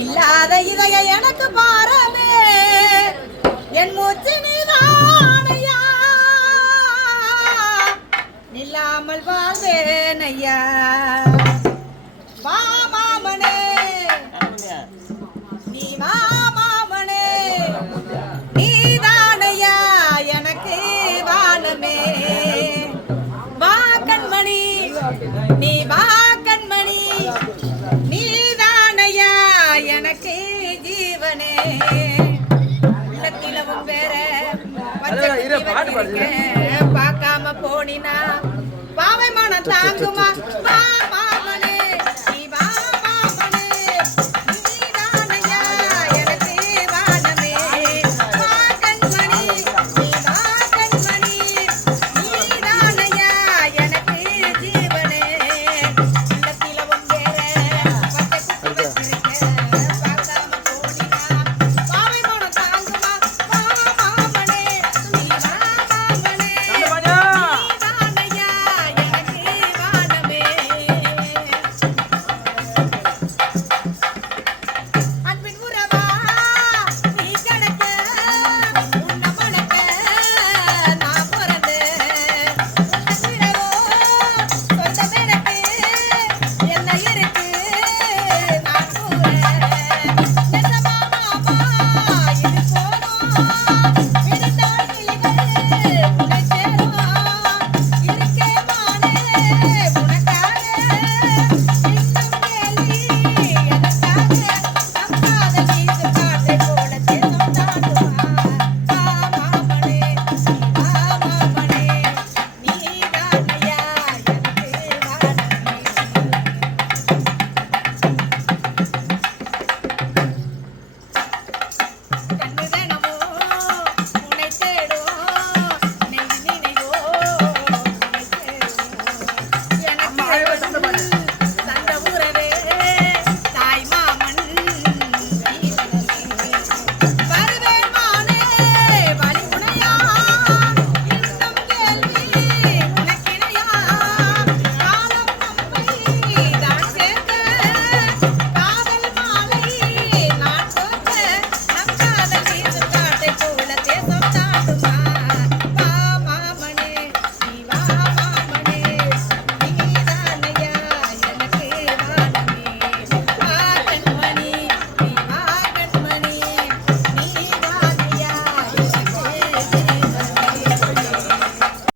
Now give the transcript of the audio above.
இல்லாத இதைய எனக்கு பாரமே என் மூச்சு நீதானையா நில்லாமல் வாழ்வேன் ஐயா மாமாமனே நீ மாமாமனே நீதானையா எனக்கு வானமே வா கண்மணி நீ வா கண்மணி நீதானையா எனக்கு ஜீவனே உள்ளத்திலவும் வேற பார்க்காம போனினா பாவை மனம் தாங்குமா